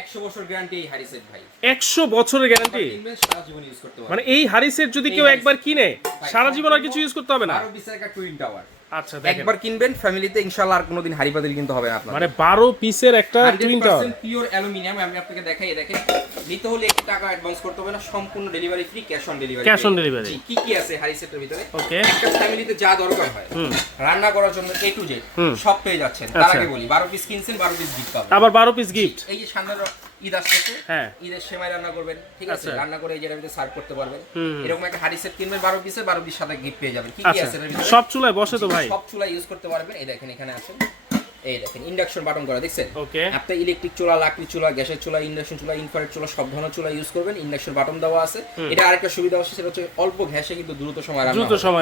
100 বছর গ্যারান্টি এই হাড়ি সেট ভাই। 100 বছরের গ্যারান্টি, সারা জীবন ইউজ করতে পারবেন। মানে এই হাড়ি সেট যদি কেউ একবার কিনে সারা জীবন আর কিছু ইউজ করতে হবে না। 12 পিসের একটা টুইন টাওয়ার। আচ্ছা দেখেন, একবার কিনবেন ফ্যামিলিতে ইনশাআল্লাহ আর কোনোদিন হাড়ি পাতিল কিনতে হবে না আপনার। মানে 12 পিসের একটা টুইন টাওয়ার, 100% পিওর অ্যালুমিনিয়াম। আমি আপনাকে দেখাই, দেখেন নিতে হলে 1 টাকা অ্যাডভান্স করতে হবে না, সম্পূর্ণ delivery free, cash on delivery. Cash on delivery. কি কি আছে হাড়ি সেটের ভিতরে? ওকে, একটা ফ্যামিলিতে যা দরকার হয় রান্না করার জন্য A to Z সব পেয়ে যাচ্ছেন। তার আগে বলি 12 পিস কিনছেন 12 পিস গিফট পাবেন। আবার 12 পিস গিফট। এই যে সামনে ঈদ আসছে, হ্যাঁ, ঈদের সেমাই রান্না করবেন, ঠিক আছে, রান্না করে এই যেটার ভিতরে সার্ভ করতে পারবেন। হুম, এরকম একটা হাড়ি সেট কিনবেন 12 পিসে, 12 পিস সাথে গিফট পেয়ে যাবেন। কি কি আছে এর ভিতরে? সব চুলায় বসে তো ভাই, সব চুলা ইউজ করতে পারবেন। এই দেখেন এখানে আছে, এই দেখেন ইন্ডাকশন বাটন করা, দেখছেন? ওকে, আপনি ইলেকট্রিক চুলা, লাকড়ি চুলা, গ্যাসের চুলা, ইন্ডাকশন চুলা, ইনফ্রারেড চুলা সব ধরনের চুলা ইউজ করবেন। ইন্ডাকশন বাটন দেওয়া আছে। এটা আরেকটা সুবিধা আছে, সেটা হচ্ছে অল্প গ্যাসে কিন্তু দ্রুত সময়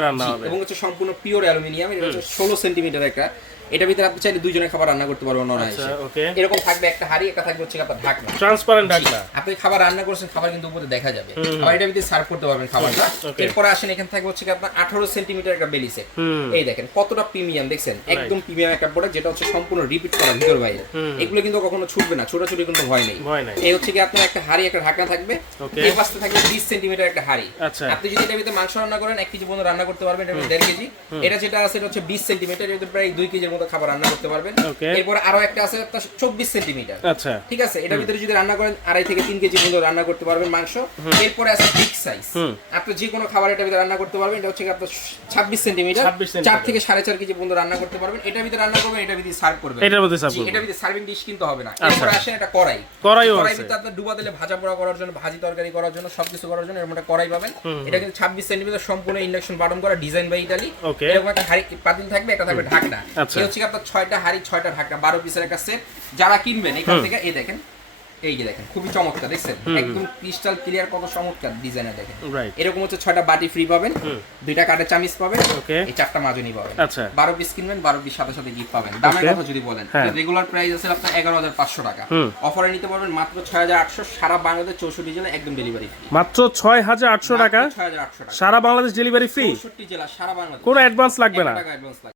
রান্না হবে এবং হচ্ছে সম্পূর্ণ পিওর অ্যালুমিনিয়াম। এটা হচ্ছে 16 সেন্টিমিটার একটা। এটার ভিতরে আপনি চাইলে দুইজনের খাবার রান্না করতে পারবেন অনায়াসে। এরকম থাকবে একটা হাড়ি, একটা থাকবে হচ্ছে আপনার ঢাকনা, ট্রান্সপারেন্ট ঢাকনা। আপনি খাবার রান্না করছেন, খাবার কিন্তু উপরে দেখা যাবে, আবার এটার ভিতরে সার্ভ করতে পারবেন খাবারটা। এরপর আসেন, এখানে থাকবে হচ্ছে আপনার 18 সেন্টিমিটার একটা বেলি সেট। এই দেখেন কতটা প্রিমিয়াম, দেখছেন? একদম প্রিমিয়াম একটা প্রোডাক্ট, যেটা হচ্ছে সম্পূর্ণ রিপিট করা ভিতর বাইরে। এগুলো কিন্তু কখনো ছুটবে না, ছোটাছুটি কিন্তু ভয় নেই। এই হচ্ছে কি আপনার একটা হাড়ি, একটা ঢাকনা থাকবে, এই পাশে থাকবে 20 সেন্টিমিটার একটা হাড়ি। আপনি যদি এটার ভিতরে মাংস রান্না করেন 1 কেজি পর্যন্ত রান্না করতে পারবেন। এটা 1.5 কেজি। এটা যেটা আছে এটা হচ্ছে 20 সেন্টিমিটার, এর প্রায় 2 কেজির মতো খাবার রান্না করতে পারবেন। এরপর আরো একটা আছে 24 সেন্টিমিটার। আচ্ছা, ঠিক আছে, এটার ভিতরে যদি রান্না করেন 2.5 থেকে 3 কেজি পর্যন্ত রান্না করতে পারবেন মাংস। এরপর আছে বিগ সাইজ, আপনি যে কোনো খাবার এটার ভিতরে রান্না করতে পারবেন। এটা হচ্ছে আপনার 26 সেন্টিমিটার, 4 থেকে 4.5 কেজি পর্যন্ত রান্না করতে পারবেন। এটার ভিতরে রান্না করবেন, এটার ভিতরে সার্ভ করবেন। এটার ভিতরে সার্ভিং ডিশ কিন্তু হবে না। এরপর আসেন একটা কড়াই, কড়াইও আছে। ভিতরে আপনি ডুবা দিলে ভাজা পোড়া করার জন্য, ভাজি তরকারি করার জন্য, সবকিছু করার জন্য এরকম একটা কড়াই পাবেন। এটা কিন্তু 26 সেন্টিমিটার, সম্পূর্ণ ইন্ডাকশন বাটন করা, ডিজাইন বাই ইতালি। এরকম একটা হাড়ি পাতিল থাকবে, একটা থাকবে ঢাকনা। এই হচ্ছে আপনার 6টা হাড়ি, 6টা ঢাকনা, 12 পিসের একটা সেট। যারা কিনবেন এখান থেকে, এই দেখেন, এই যে দেখেন খুবই চমৎকার, দেখছেন? একদম ক্রিস্টাল ক্লিয়ার, কত চমৎকার ডিজাইনার দেখেন। এরকম হচ্ছে 6টা বাটি ফ্রি পাবেন, 2টা কাঠের চামিচ পাবেন, এই 4টা মাজনি পাবেন। 12 পিস কিনবেন, 12 পিস সাথে সাথে গিফট পাবেন। দামের কথা যদি বলেন, রেগুলার প্রাইস আছে আপনার 11,500 টাকা। অফারে নিতে পারবেন মাত্র 6,800, সারা বাংলাদেশ 64 জেলা একদম ডেলিভারি ফ্রি। মাত্র 6,800 টাকা, 6,800 টাকা সারা বাংলাদেশ ডেলিভারি ফ্রি, 64 জেলা সারা বাংলাদেশ। কোনো অ্যাডভান্স লাগবে না।